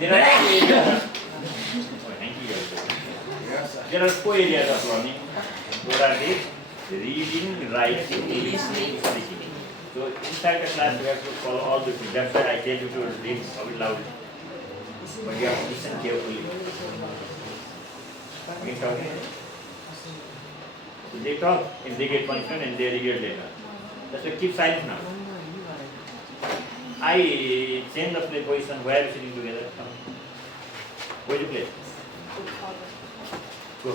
There are four areas. There are four areas of learning. What are these? Reading, writing, listening, speaking. So inside the class, you have to follow all the things. That's why I tell you to read loudly. But you have to listen carefully. Okay? So they talk and they get punishment and they regret later. That's why keep silent now. I change the play position. Where are you sitting together? Come. Where do you play? Go.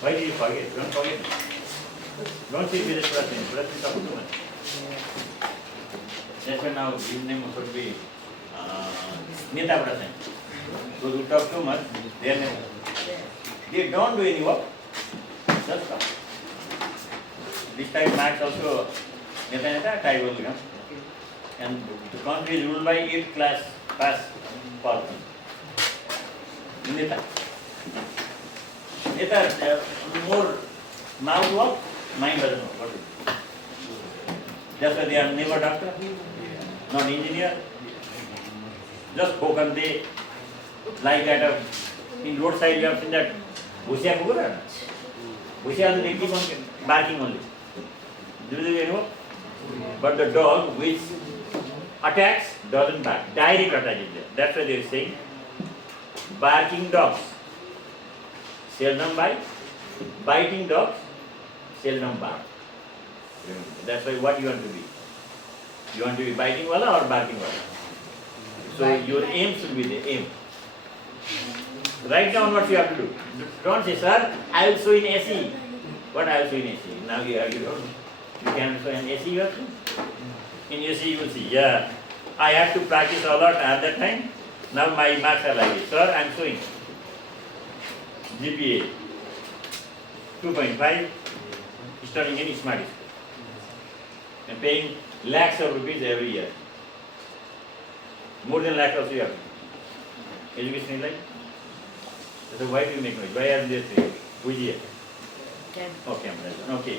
Why did you forget? Don't forget. Don't sit with the person. Person talk too much. That's why now his name should be Neta Prasan. Those who talk too much, they don't do any work. Just come. This time Max also Neta type will become. And the country is ruled by 8 class pass person. Neta. Neta more mouth work, mind doesn't know what to do. That's why they are never doctor, not engineer. Just spoken they like that in roadside you have seen that Bhusia Kukura. Bhusia they keep on barking only. Do you know? But the dog which attacks doesn't bark. Direct attack is there. That's why they are saying barking dogs seldom bite, biting dogs seldom bark. That's why what you want to be? You want to be biting wala or barking wala? So your aim should be the aim. Write down what you have to do. Don't say, sir, I will show in SE. What I will show in SE? Now you don't. You can show in SE you have to. In SE you will see, yeah. I have to practice a lot at that time. Now my marks are like this. Sir, I am showing. GPA 2.5, studying in smart school. And paying lakhs of rupees every year. More than lakhs also you have. Education is like. So why do you make noise? Why are they saying? Who is here? Okay, okay.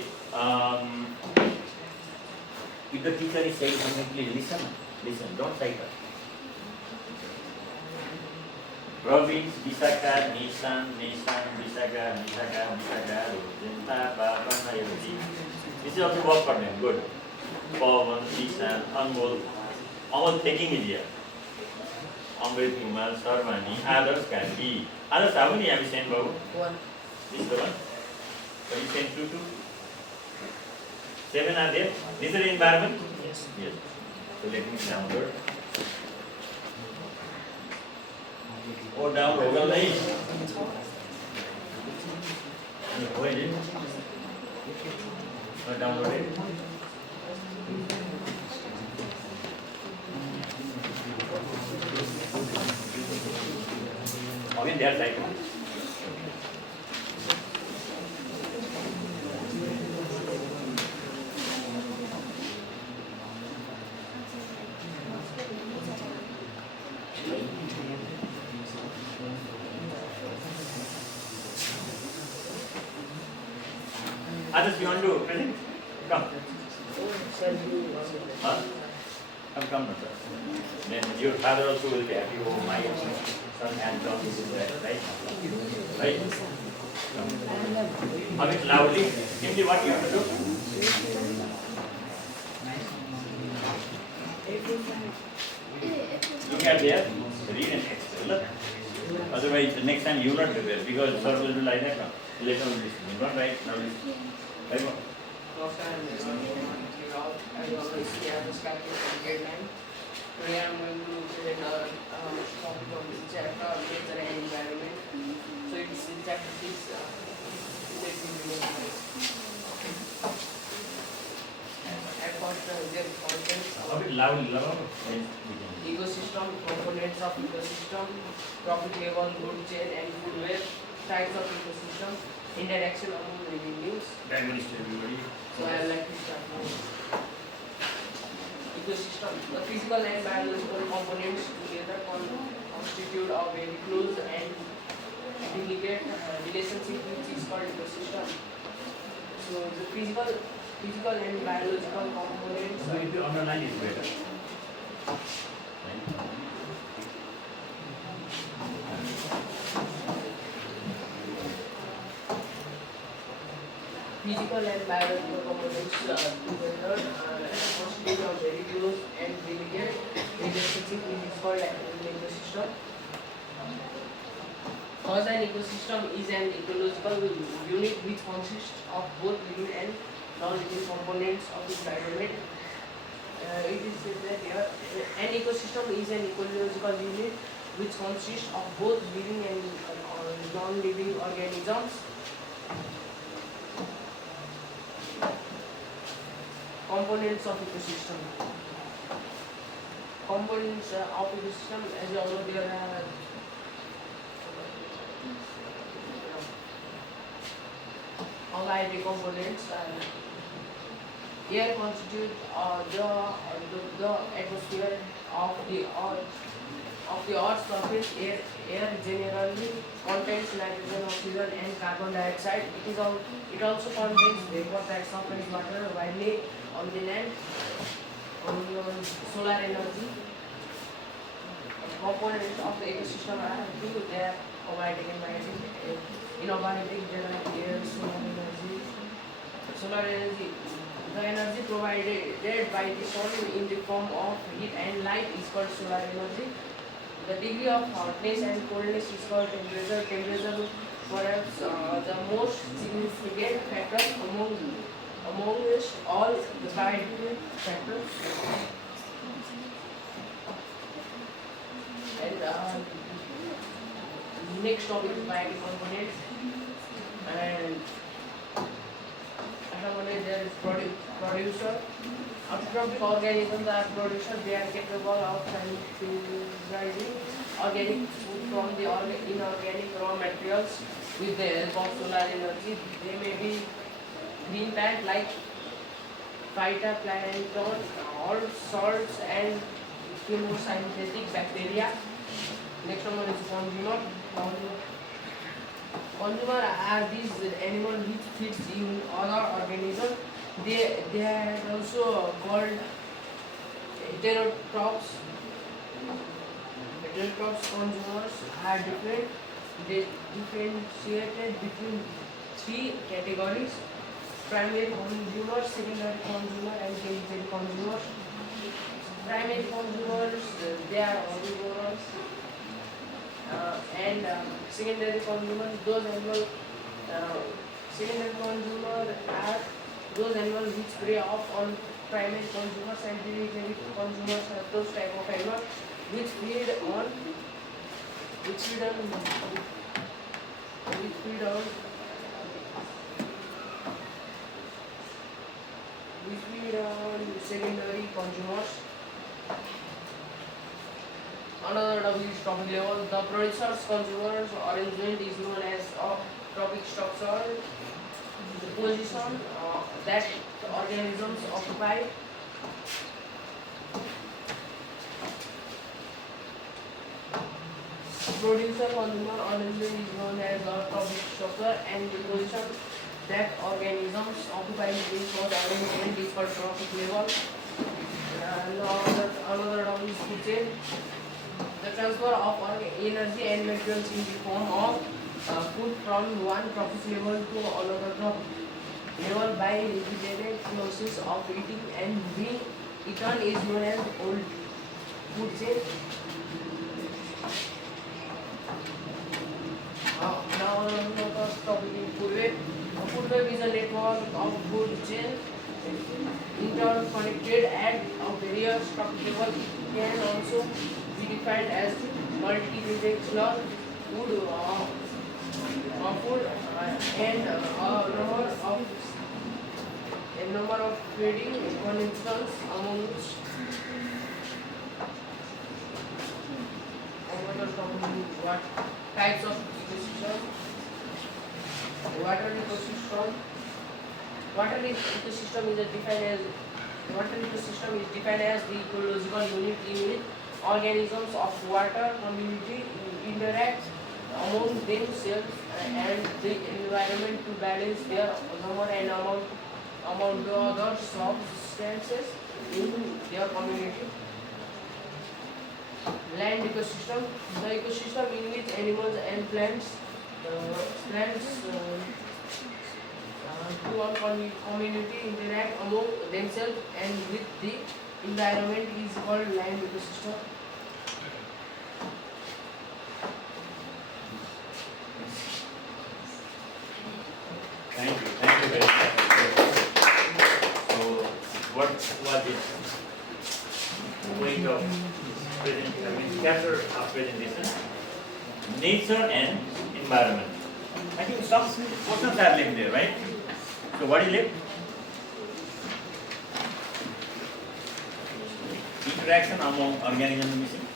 If the teacher is saying something, please listen. Listen, don't cycle. Province, Bisaka, Nisan, Bisaka, Rojenta, Baba, Nayoti. This is also work for them. Good. Pavan, Nisan, Anmol. All taking is here. Amrit, Himal, Sarvani, Aadarsha, Karki. Aadarsha, how many have you sent, Babu? 1. This is the one. So you sent 2, 2. 7 are there. This is the environment? Yes. Yes. So let me download. Oh, download होगा नहीं? हो है जी? और download है? अभी देर side में. Others, you want to present? Come. Huh? Come, sir. Then your father also will be happy. Oh, my son and John is in that, right? Right? Come. A bit loudly. Simply what you have to do? Look at there. Read and explain. Otherwise, the next time you will not prepare because sir will do like that. Later on listen. Not right now listen. Right? Today I am going to present our topic of this chapter, nature and environment. So it's in chapter 6. Let me begin. At first, their contents A bit loud. ecosystem, components of ecosystem, profit level, good chain and food web, types of ecosystem, interaction among living beings. Everybody. So I would like to start now. Ecosystem. The physical and biological components together constitute a very close and delicate relationship which is called ecosystem. So the physical and biological components. So if you underline is better. physical and biological components together constitute a very close and delicate relationship which is called an ecosystem. Thus, an ecosystem is an ecological unit which consists of both living and non-living components of its environment. It is said that here, an ecosystem is an ecological unit which consists of both living and non-living organisms. Components of ecosystem. Components of ecosystem, as you all know, there are variety components. Air constitutes the atmosphere of the earth. Of the Earth's surface, air generally contains nitrogen, oxygen, and carbon dioxide. It also contains vapor that supplies water widely on the land. On solar energy, components of the ecosystem are two. They are abiotic and biotic. In abiotic, there are air, solar energy. Solar energy. The energy provided by the sun in the form of heat and light is called solar energy. The degree of hotness and coldness is called temperature. Temperature perhaps the most significant factor amongst all the five factors. And next topic is biotic components. And there is producer. Autotrophic organisms are producers. They are capable of synthesizing organic food from the inorganic raw materials with the help of solar energy. They may be green plant like phytoplankton, all salts and chemosynthetic bacteria. Next one is consumer. Consumer are these animals which feeds in other organisms. They are also called heterotrophs. Heterotrophs consumers are different. They differentiated between three categories: primary consumers, secondary consumer, and tertiary consumers. Primary consumers, they are omnivores, and secondary consumers, secondary consumers are those animals which prey off on primary consumers, and tertiary consumers are those type of animals which feed on secondary consumers. Another topic level, the producer's consumers arrangement is known as trophic structure. The position that organisms occupy. Producer consumer arrangement is known as trophic structure, and the position that organisms occupy in such arrangement is called trophic level. Another topic is food chain. The transfer of energy and materials in the form of food from one trophic level to another trophic level by repeated process of eating and being eaten is known as old food chain. Now another topic is food web. A food web is a network of food chain interconnected at a various trophic level. It can also be defined as multi-directional food and a number of feeding connections amongst what types of ecosystem. Water ecosystem. Water ecosystem is defined as the ecological unit in which organisms of water community interact among themselves and the environment to balance their number and among the other substances in their community. Land ecosystem, the ecosystem in which animals and plants to a community interact among themselves and with the environment is called land ecosystem. Thank you very much. So, what was it? Point of chapter of presentation, nature and environment. I think some questions are left there, right? So what is left? Interaction among organisms missing,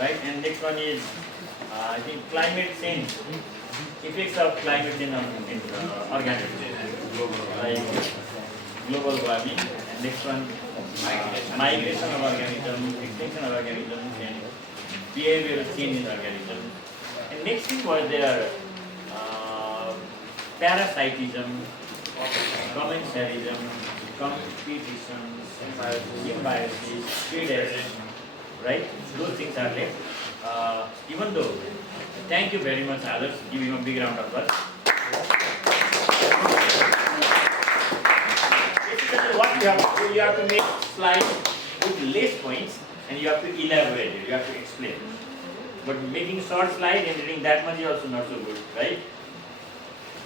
right? And next one is, I think climate change, effects of climate change on organisms, like global warming. And next one, migration of organisms, extinction of organisms, and behavioral change in organisms. And next thing was their parasitism, commensalism, competition, symbiosis, predation, right? Those things are left. Even though, thank you very much, Aadarsha. Give him a big round of applause. Basically, what you have to make slides with less points, and you have to elaborate it. You have to explain. But making short slide and reading that much is also not so good, right?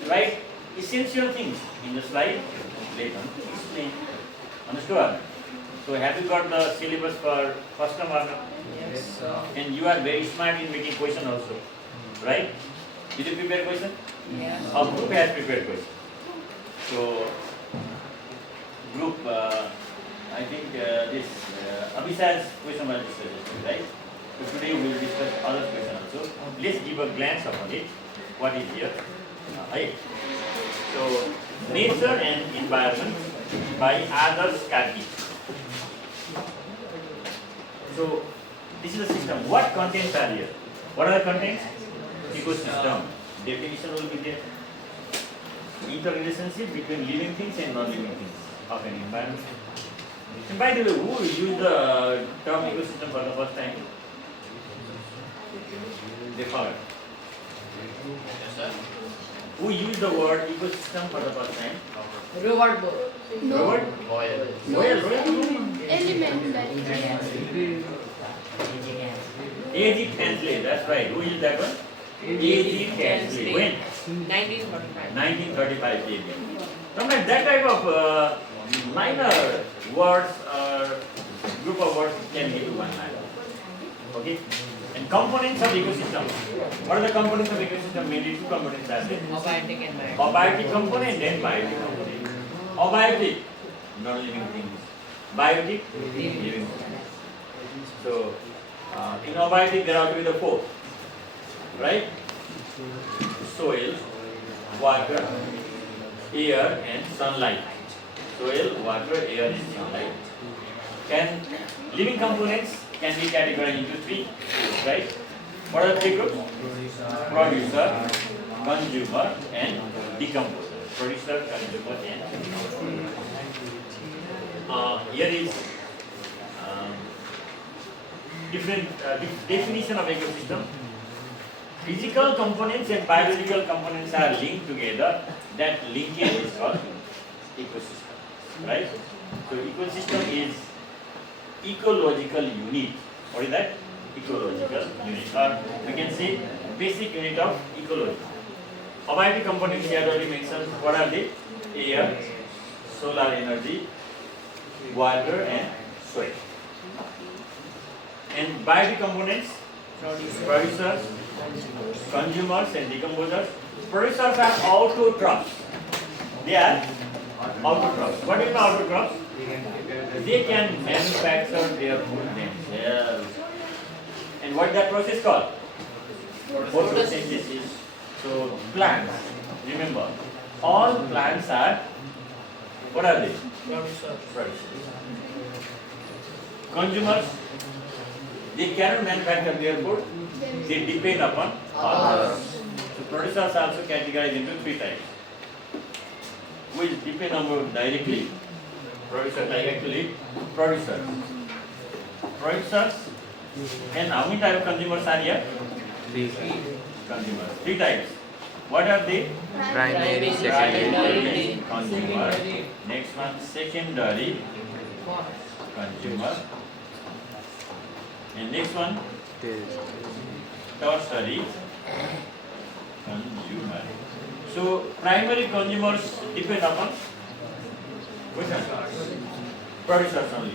Write essential things in the slide, later explain. Understood? So have you got the syllabus for first term or not? Yes. And you are very smart in making question also, right? Did you prepare question? Yes. Our group has prepared question. So group, I think this Abhisar's question was discussed, right? So today we will discuss other question also. Let's give a glance upon it. What is here? Right. So nature and environment by Aadarsha Karki. So this is the system. What contents are here? What are the contents? Ecosystem. Definition will be there. Interrelationship between living things and non-living things of an environment. And by the way, who used the term ecosystem for the first time? They forgot. Who used the word ecosystem for the first time? Robert Bohr. Robert? Royal. Element. A.G. Hensley, that's right. Who used that one? A.G. Hensley. When? 1945. 1935 maybe. Sometimes that type of minor words or group of words can give you one line. Okay? And components of ecosystem. What are the components of ecosystem? Mainly two components are there. Abiotic and biotic. Abiotic component and biotic component. Abiotic, non-living things. Biotic, living things. So, in abiotic there are to be the four, right? Soil, water, air and sunlight. Soil, water, air and sunlight. Can living components can be categorized into three groups, right? What are the three groups? Producer, consumer and decomposer. Producer, consumer and here is different definition of ecosystem. Physical components and biological components are linked together. That linkage is called ecosystem, right? So ecosystem is ecological unit. What is that? Ecological unit, or we can say basic unit of ecology. Abiotic components here already mentioned. What are they? Air, solar energy, water and soil. And biotic components, producers, consumers and decomposers. Producers are autotrophs. They are autotrophs. What is autotrophs? They can manufacture their food themselves. And what is that process called? Photosynthesis. So plants, remember, all plants are, what are they? Producers. Consumers, they cannot manufacture their food, they depend upon others. So producers are also categorized into three types. Which depend on directly. Producer directly, producers. Producers, and how many types of consumers are here? Consumers. Three types. What are they? Primary, secondary. Primary consumer. Next one, secondary consumer. And next one, tertiary consumer. So primary consumers depend upon which one? Producers only.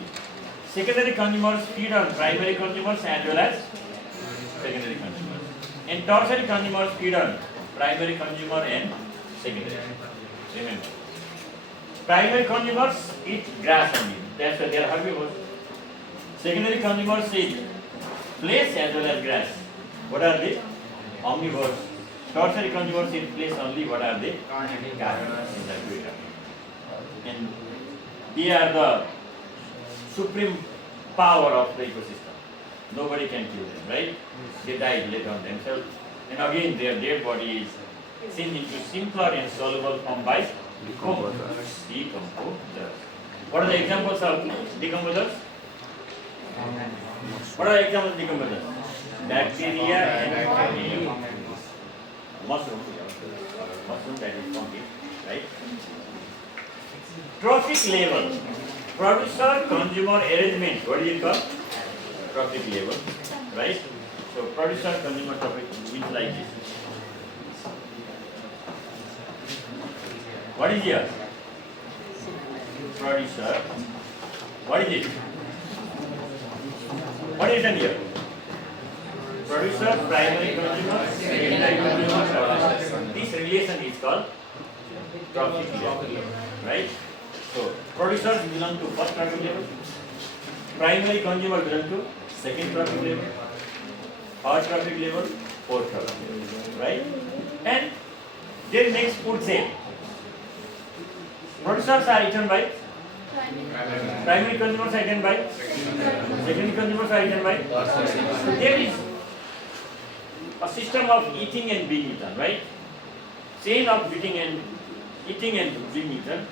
Secondary consumers feed on primary consumers as well as secondary consumers. And tertiary consumers feed on primary consumer and secondary. Remember. Primary consumers eat grass only. That's why they are herbivores. Secondary consumers eat flesh as well as grass. What are they? Omnivores. Tertiary consumers eat flesh only. What are they? Carnivores in the equator. And they are the supreme power of the ecosystem. Nobody can kill them, right? They died later on themselves. And again their dead body is sent into simpler and soluble form by decomposers. What are the examples of decomposers? What are the examples of decomposers? Bacteria and mushroom. Mushroom, that is fungi, right? Trophic level. Producer consumer arrangement. What is it called? Trophic level, right? So producer consumer trophic means like this. What is here? Producer. What is it? What is done here? Producer, primary consumer, secondary consumer. This relation is called trophic level, right? So producers belong to first trophic level, primary consumer belong to second trophic level, third trophic level, fourth trophic level, right? And then next food chain. Producers are eaten by primary consumers are eaten by secondary consumers are eaten by. There is a system of eating and being eaten, right? Chain of eating and being eaten.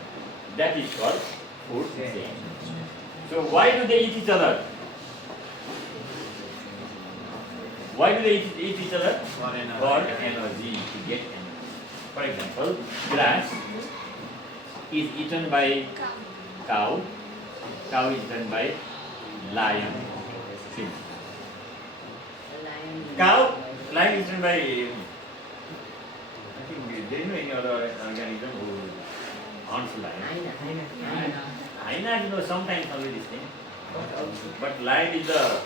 That is called food chain. So why do they eat each other? Why do they eat each other? For energy, to get energy. For example, grass is eaten by cow. Cow is eaten by lion. Lion is eaten by, I think there is no any other organism who hunts lion. Hyena, sometimes only this thing. But lion is the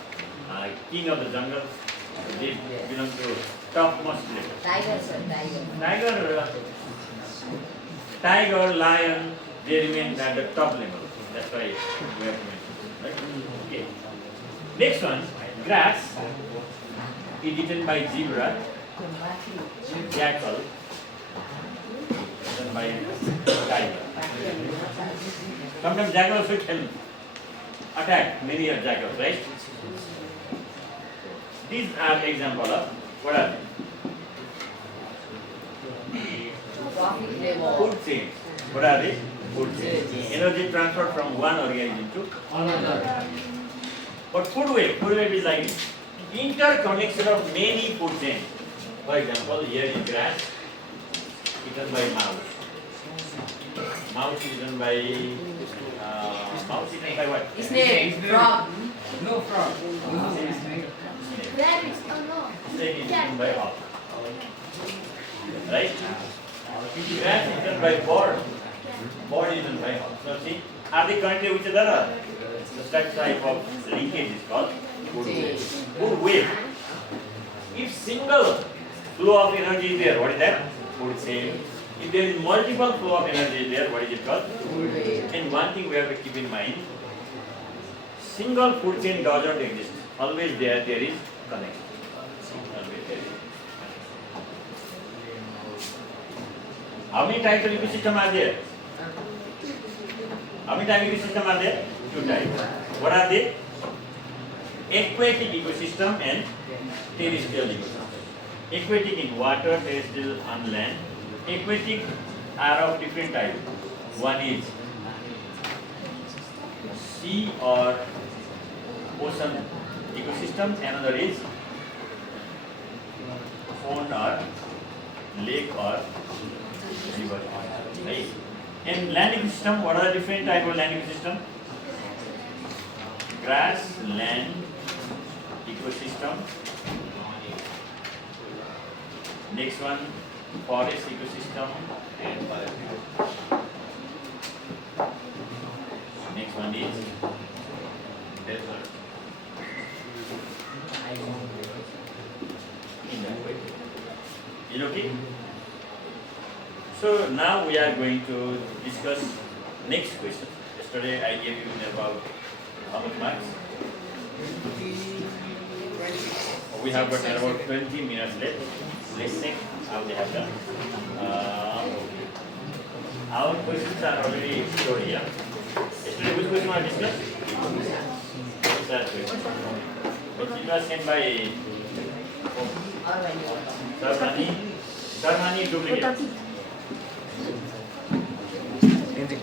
king of the jungle. They belong to topmost level. Tiger, lion, they remain at the top level. That's why we have to mention. Right? Okay. Next one, grass is eaten by zebra, jackal, eaten by tiger. Sometimes jackals will help attack many of jackals, right? These are examples of what are they? Food chain. What are they? Food chain. Energy transferred from one organism to another. But food web is like interconnection of many food chains. For example, here is grass eaten by mouse. Mouse eaten by what? Snake, frog. No frog. Rabbit, oh no. Snake is eaten by hawk. Right? Grass is eaten by bird. Bird is eaten by hawk. So see, are they connected with each other? That type of linkage is called food wave. Food wave. If single flow of energy is there, what is that? Food chain. If there is multiple flow of energy there, what is it called? Food wave. And one thing we have to keep in mind, single food chain doesn't exist. Always there is connection. Always there is. How many types of ecosystem are there? How many types of ecosystem are there? Two types. What are they? Aquatic ecosystem and terrestrial ecosystem. Aquatic in water, terrestrial on land. Aquatic are of different types. One is sea or ocean ecosystem, another is pond or lake or Right? In land ecosystem, what are the different type of land ecosystem? Grass, land, ecosystem. Next one, forest ecosystem. Next one is desert. In that way. Is it okay? So now we are going to discuss next question. Yesterday I gave you about how much marks? We have got about 20 minutes left. Let's check how they have done. Our questions are already stored here. Yesterday which question was discussed? What's that question? It was sent by Sarmani duplicate.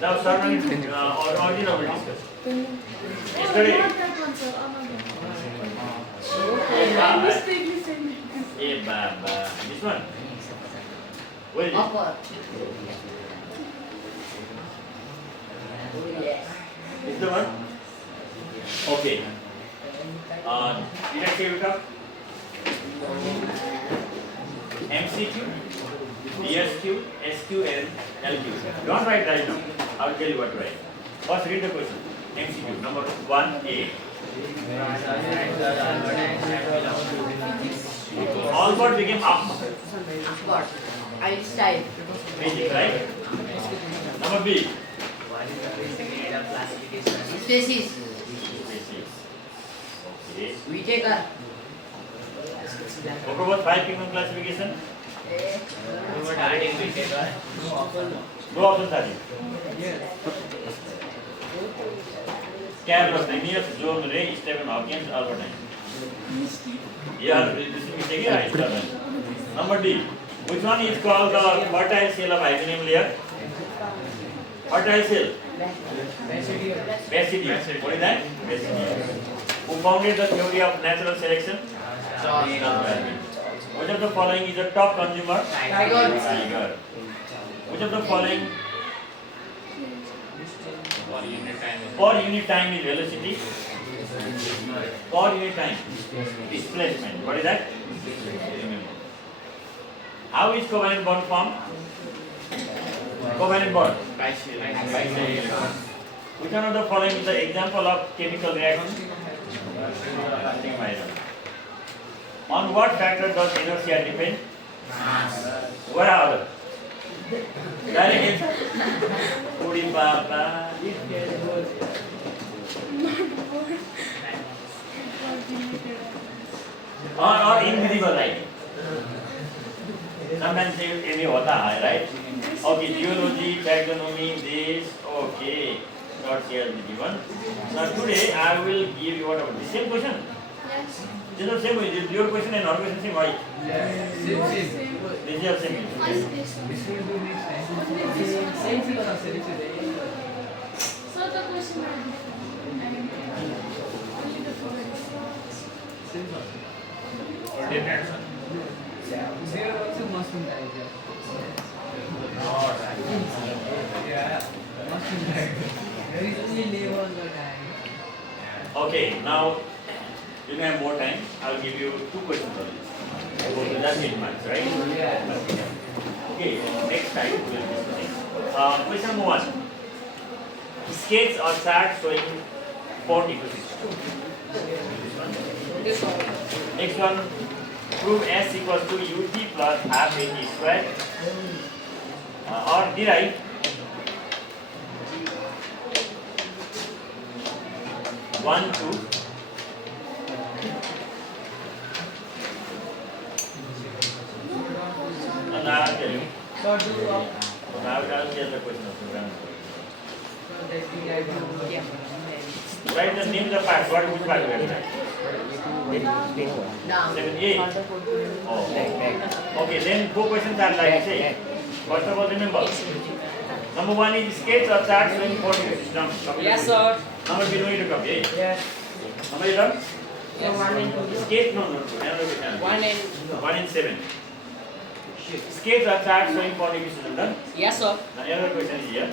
Now Sarmani original we discussed. Yesterday. This one. What is it? Is the one? Okay. Did I say it up? MCQ, DSQ, SQL, LQ. Don't write right now. I will tell you what to write. First read the question. MCQ number 1A. All what became up. Einstein. Basic, right? Number B. Species. Okay. Whittaker. What about 5 kingdom classification? No options are there. Carlos, Linnaeus, John Ray, Stephen Hawking, Albert Einstein. Yeah, this is mistake, right? Number D. Which one is called the fertile cell of hyphenium layer? Fertile cell. Basidius. What is that? Basidius. Who founded the theory of natural selection? Charles Darwin. Which of the following is the top consumer? Tiger. Which of the following per unit time is velocity? Per unit time. Displacement. What is that? Remember. How is covalent bond formed? Covalent bond. Bicycle. Which one of the following is the example of chemical reaction? On what factor does inertia depend? What are other? Direct answer. Udi Papa. Or invisible light. Sometimes any hota hai, right? Okay, geology, taxonomy, this, okay. Not here the given. Now today I will give you what about the same question. Yes. This is the same. Is your question and our question same? Why? Same. This is your same. So the question are different. Only the figures. Okay, now you may have more time. I will give you 2 questions only. That's 8 marks, right? Okay, next time we will discuss. Question number 1. Sketch or chart showing port ecosystem. Next one. Prove S equals to UT plus half AT square. Or derive one, two. And now I'll tell you. Now I'll tell the question of the Write the name of the part. Which part we have to 7, 8. Oh. Okay, then 4 questions are like say. First of all, remember. Number 1 is sketch or chart showing port ecosystem. Yes, sir. Number B, no need to copy. Yes. Number 11. Yes. 1 and 2. Sketch, no. Another question. 1 and 1 and 7. Sketch or chart showing quantity student done. Yes, sir. Now another question is here.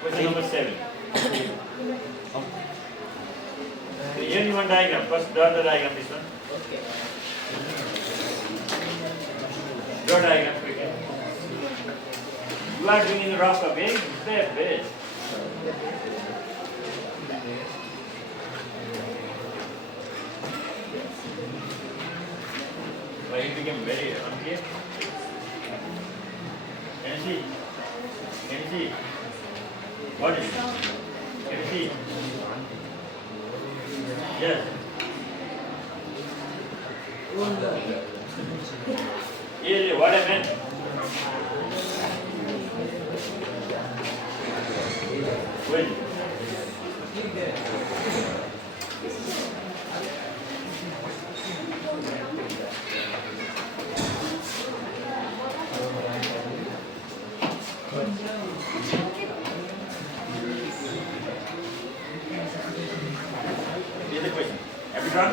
Question number 7. Here you want diagram. First draw the diagram this one. Okay. Draw diagram quickly. You are doing in the rough copy. Step base. Why it became very unclear? Can you see? Can you see? What is it? Can you see? Yes. Really, what I meant? Wait. Here's the question. Have you drawn?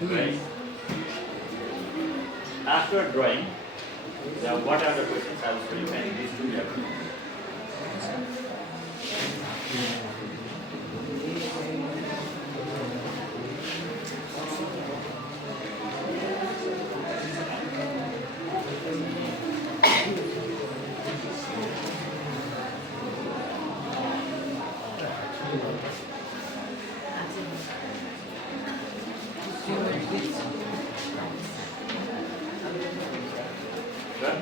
Right. After drawing, what are the questions I will show you and these two you have to do. Done?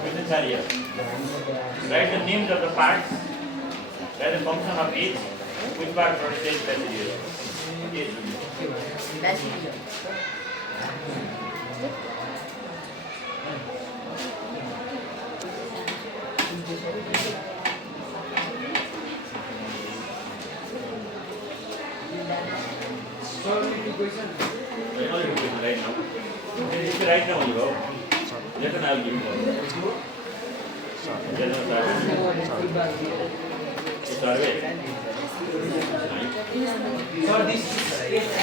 Questions are here. Write the names of the parts, write the function of each, which part produces passage. Okay. Right now. If you write now, you go. Then I will give you. Survey. So this